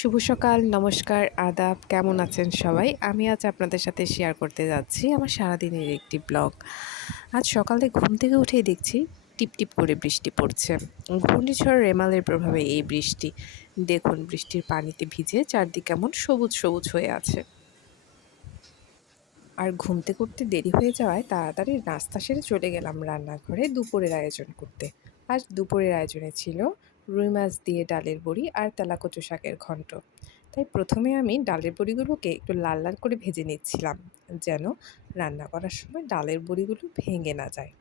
শুভ সকাল, নমস্কার, আদাব। কেমন আছেন সবাই? আমি আজ আপনাদের সাথে শেয়ার করতে যাচ্ছি আমার সারাদিনের একটি ব্লগ। আজ সকালে ঘুম থেকে উঠেই দেখছি টিপটিপ করে বৃষ্টি পড়ছে। ঘূর্ণিঝড় রেমালের প্রভাবে এই বৃষ্টি। দেখুন বৃষ্টির পানিতে ভিজে চারদিক কেমন সবুজ সবুজ হয়ে আছে। আর ঘুম থেকে উঠতে দেরি হয়ে যাওয়ায় তাড়াতাড়ি নাস্তা সেরে চলে গেলাম রান্নাঘরে দুপুরের আয়োজন করতে। আজ দুপুরের আয়োজনে ছিল রুই মাছ দিয়ে ডালের বড়ি আর তেলাকচু শাকের ঘন্ট। তাই প্রথমে আমি ডালের বড়িগুলোকে একটু লাল লাল করে ভেজে নিচ্ছিলাম, যেন রান্না করার সময় ডালের বড়িগুলো ভেঙে না যায়।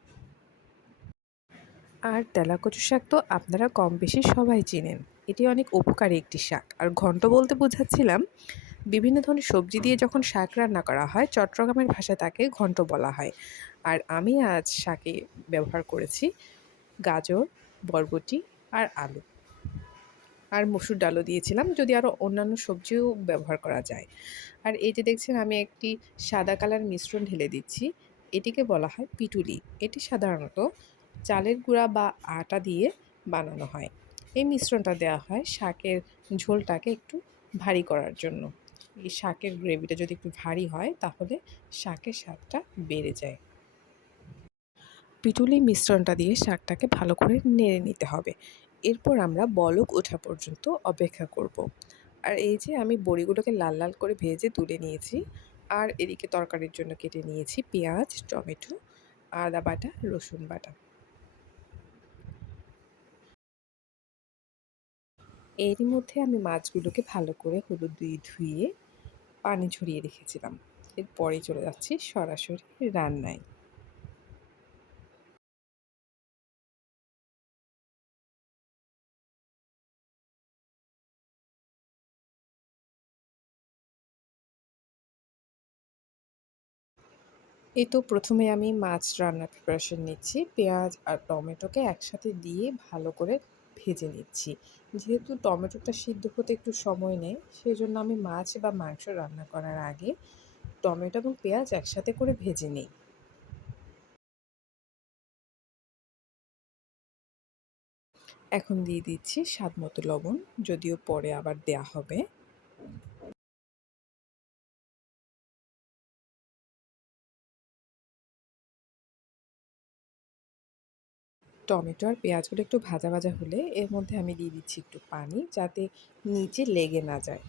আর তেলাকচু শাক তো আপনারা কম বেশি সবাই চেনেন। এটি অনেক উপকারী একটি শাক। আর ঘন্ট বলতে বোঝাচ্ছিলাম বিভিন্ন ধরনের সবজি দিয়ে যখন শাক রান্না করা হয়, চট্টগ্রামের ভাষায় তাকে ঘন্ট বলা হয়। আর আমি আজ শাকে ব্যবহার করেছি গাজর, বরবটি আর আলু। আর মসুর ডালও দিয়েছিলাম, যদি আরও অন্যান্য সবজিও ব্যবহার করা যায়। আর এই যে দেখছেন আমি একটি সাদা কালার মিশ্রণ ঢেলে দিচ্ছি। এটিকে বলা হয় পিটুলি। এটি সাধারণত চালের গুঁড়া বা আটা দিয়ে বানানো হয়। এই মিশ্রণটা দেওয়া হয় শাকের ঝোলটাকে একটু ভারী করার জন্য। এই শাকের গ্রেভিটা যদি একটু ভারী হয় তাহলে শাকের স্বাদটা বেড়ে যায়। পিটুলি মিশ্রণটা দিয়ে শাকটাকে ভালো করে নেড়ে নিতে হবে। এরপর আমরা বলক ওঠা পর্যন্ত অপেক্ষা করব। আর এই যে আমি বড়িগুলোকে লাল লাল করে ভেজে তুলে নিয়েছি। আর এদিকে তরকারির জন্য কেটে নিয়েছি পেঁয়াজ, টমেটো, আদা বাটা, রসুন বাটা। এরই মধ্যে আমি মাছগুলোকে ভালো করে হলুদ দিয়ে ধুয়ে পানি ঝরিয়ে রেখেছিলাম। এরপরেই চলে যাচ্ছি সরাসরি রান্নায়। এই তো প্রথমে আমি মাছ রান্নার প্রিপারেশন নিচ্ছি। পেঁয়াজ আর টমেটোকে একসাথে দিয়ে ভালো করে ভেজে নিচ্ছি। যেহেতু টমেটোটা সিদ্ধ হতে একটু সময় নেয়, সেজন্য আমি মাছ বা মাংস রান্না করার আগে টমেটো এবং পেঁয়াজ একসাথে করে ভেজে নিই। এখন দিয়ে দিচ্ছি স্বাদমতো লবণ, যদিও পরে আবার দেয়া হবে। টমেটো আর পেঁয়াজগুলো একটু ভাজা ভাজা হলে এর মধ্যে আমি দিয়ে দিচ্ছি একটু পানি, যাতে নিচে লেগে না যায়।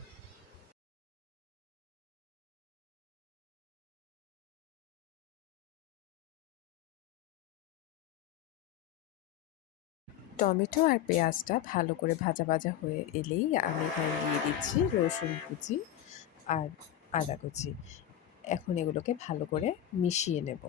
টমেটো আর পেঁয়াজটা ভালো করে ভাজা ভাজা হয়ে এলেই আমি এখানে দিয়ে দিচ্ছি রসুন কুচি আর আদা কুচি। এখন এগুলোকে ভালো করে মিশিয়ে নেব।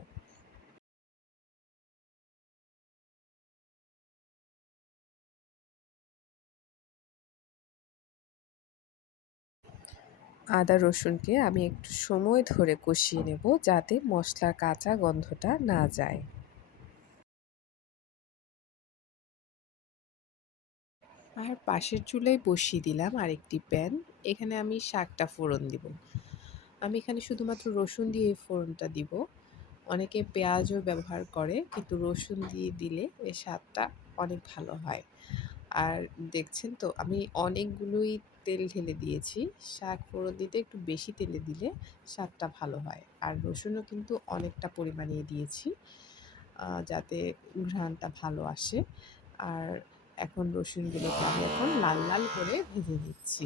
আদা রসুনকে আমি একটু সময় ধরে কষিয়ে নেব, যাতে মশলার কাঁচা গন্ধটা না যায়। আর পাশের চুলায় বসিয়ে দিলাম আরেকটি প্যান। এখানে আমি শাকটা ফোড়ন দিব। আমি এখানে শুধুমাত্র রসুন দিয়ে এই ফোড়নটা দিব। অনেকে পেঁয়াজও ব্যবহার করে, কিন্তু রসুন দিয়ে দিলে এর স্বাদটা অনেক ভালো হয়। আর দেখছেন তো আমি অনেকগুলোই তেল ঢেলে দিয়েছি। শাক ফোড়ন দিতে একটু বেশি তেলে দিলে স্বাদটা ভালো হয়। আর রসুনও কিন্তু অনেকটা পরিমাণে দিয়েছি, যাতে ঘ্রাণটা ভালো আসে। আর এখন রসুনগুলোকে আমি এখন লাল লাল করে ভেজে নিচ্ছি।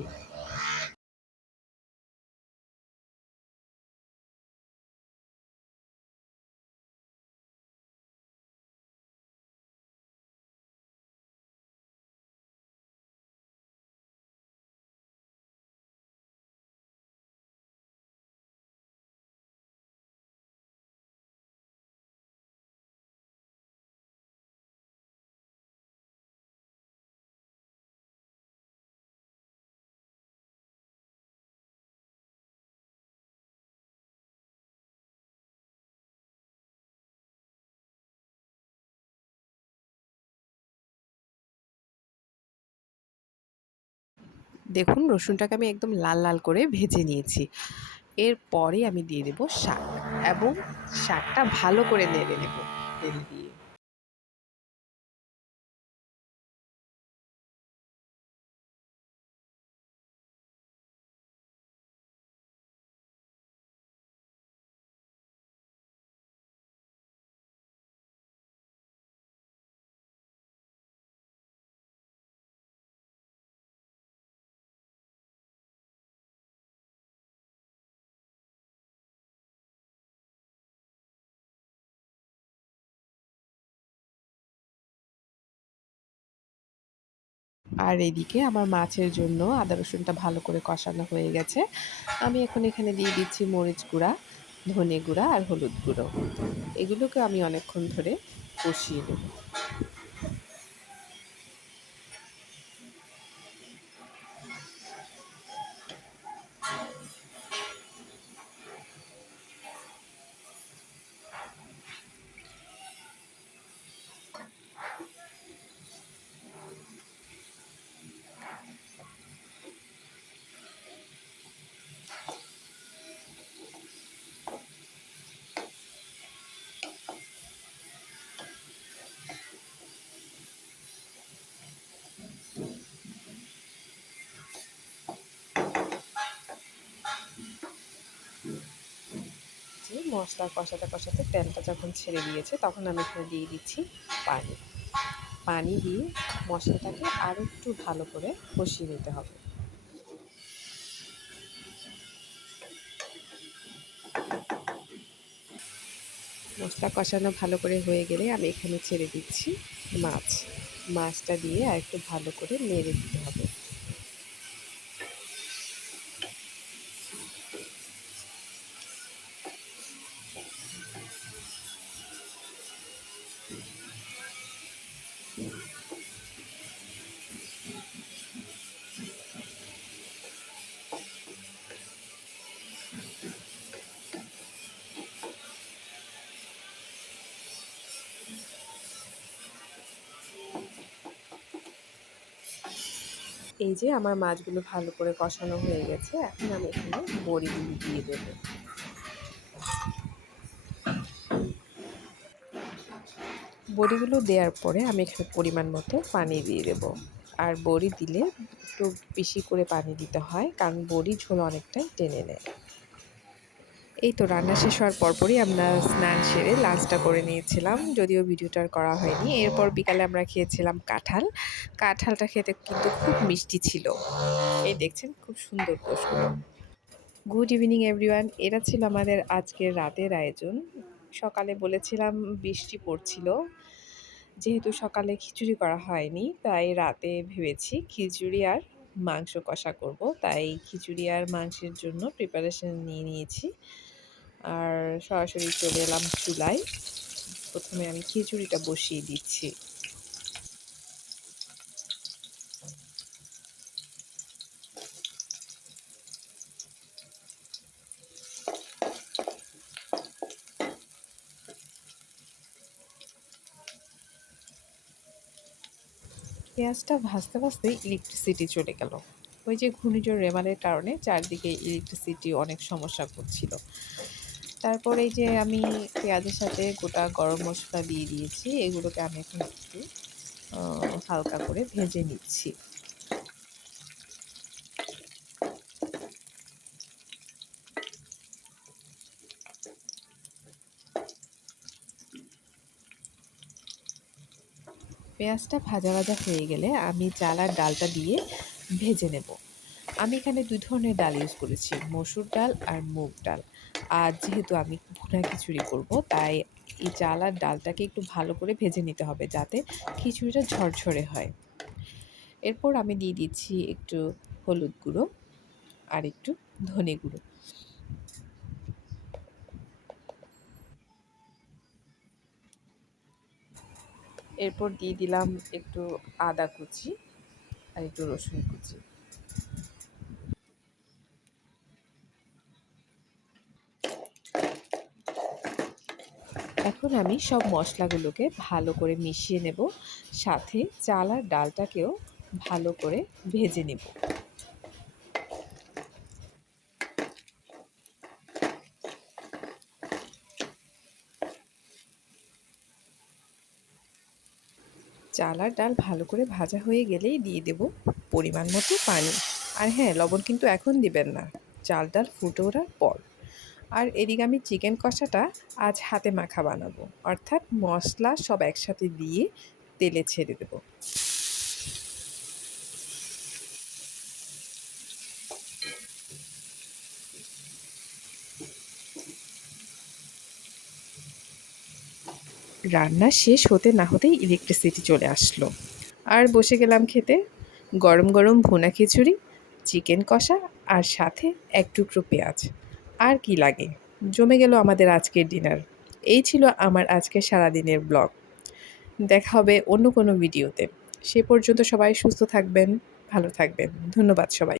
দেখুন রসুনটাকে আমি একদম লাল লাল করে ভেজে নিয়েছি। এরপরে আমি দিয়ে দেব শাক, এবং শাকটা ভালো করে নেড়ে নেব তেল দিয়ে। আর এদিকে আমার মাছের জন্য আদা রসুনটা ভালো করে কষানো হয়ে গেছে। আমি এখন এখানে দিয়ে দিচ্ছি মরিচ গুঁড়া, ধনে গুঁড়া আর হলুদ গুঁড়ো। এগুলোকে আমি অনেকক্ষণ ধরে কষিয়ে নেব। যে মশলা কষাতে কষাতে তেলটা যখন ছেড়ে দিয়েছে তখন আমি এখানে দিয়ে দিচ্ছি পানি। পানি দিয়ে মশলাটাকে আরও একটু ভালো করে কষিয়ে নিতে হবে। মশলা কষানো ভালো করে হয়ে গেলে আমি এখানে ছেড়ে দিচ্ছি মাছ। মাছটা দিয়ে আর একটু ভালো করে নেড়ে দিতে হবে। এই যে আমার মাছগুলো ভালো করে কষানো হয়ে গেছে, এখন আমি এখানে বড়িগুলো দিয়ে দেবো। বড়িগুলো দেওয়ার পরে আমি এখানে পরিমাণ মতো পানি দিয়ে দেব। আর বড়ি দিলে একটু বেশি করে পানি দিতে হয়, কারণ বড়ি ঝোল অনেকটাই টেনে নেয়। এই তো রান্না শেষ হওয়ার পরপরই আমরা স্নান সেরে লাঞ্চটা করে নিয়েছিলাম, যদিও ভিডিওটা আর করা হয়নি। এরপর বিকালে আমরা খেয়েছিলাম কাঁঠাল। কাঁঠালটা খেতে কিন্তু খুব মিষ্টি ছিল। এই দেখছেন খুব সুন্দর কোষগুলো। গুড ইভিনিং এভরিওয়ান, এটা ছিল আমাদের আজকের রাতের আয়োজন। সকালে বলেছিলাম বৃষ্টি পড়ছিল, যেহেতু সকালে খিচুড়ি করা হয়নি তাই রাতে ভেবেছি খিচুড়ি আর মাংস কষা করব। তাই খিচুড়ি আর মাংসের জন্য প্রিপারেশন নিয়ে নিয়েছি। আর সরাসরি চলে এলাম চুলায়। প্রথমে আমি খিচুড়িটা বসিয়ে দিচ্ছি। পেঁয়াজটা ভাজতে ভাজতে ইলেকট্রিসিটি চলে গেল। ওই যে ঘূর্ণিঝড় রেমালের কারণে চারদিকে ইলেকট্রিসিটি অনেক সমস্যা করছিল। তারপর এই যে আমি পেঁয়াজের সাথে গোটা গরম মশলা দিয়ে দিয়েছি, এগুলোকে আমি এখন একটু হালকা করে ভেজে নিচ্ছি। পেঁয়াজটা ভাজা ভাজা হয়ে গেলে আমি চাল আর ডালটা দিয়ে ভেজে নেব। আমি এখানে ২ ধরনের ডাল ইউজ করেছি, মসুর ডাল আর মুগ ডাল। আর যেহেতু আমি ভুনা খিচুড়ি করব, তাই এই চাল আর ডালটাকে একটু ভালো করে ভেজে নিতে হবে যাতে খিচুড়িটা ঝরঝরে হয়। এরপর আমি দিয়ে দিচ্ছি একটু হলুদ গুঁড়ো আর একটু ধনে গুঁড়ো। এরপর দিয়ে দিলাম একটু আদা কুচি আর একটু রসুন কুচি। এখন আমি সব মশলাগুলোকে ভালো করে মিশিয়ে নেব, সাথে চাল আর ডালটাকেও ভালো করে ভেজে নেব। চাল আর ডাল ভালো করে ভাজা হয়ে গেলেই দিয়ে দেব পরিমাণ মতো পানি। আর হ্যাঁ, লবণ কিন্তু এখন দিবেন না, চাল ডাল ফুটে ওঠার পর। আর এদিকে আমি চিকেন কষাটা আজ হাতে মাখা বানাবো, অর্থাৎ মশলা সব একসাথে দিয়ে তেলে ছেড়ে দেবো। রান্না শেষ হতে না হতেই ইলেকট্রিসিটি চলে আসলো, আর বসে গেলাম খেতে। গরম গরম ভুনা খিচুড়ি, চিকেন কষা আর সাথে এক টুকরো পেঁয়াজ। আর কি লাগে? জমে গেল আমাদের আজকের ডিনার। এই ছিল আমার আজকের সারাদিনের ব্লগ। দেখা হবে অন্য কোনো ভিডিওতে। সে পর্যন্ত সবাই সুস্থ থাকবেন, ভালো থাকবেন। ধন্যবাদ সবাই।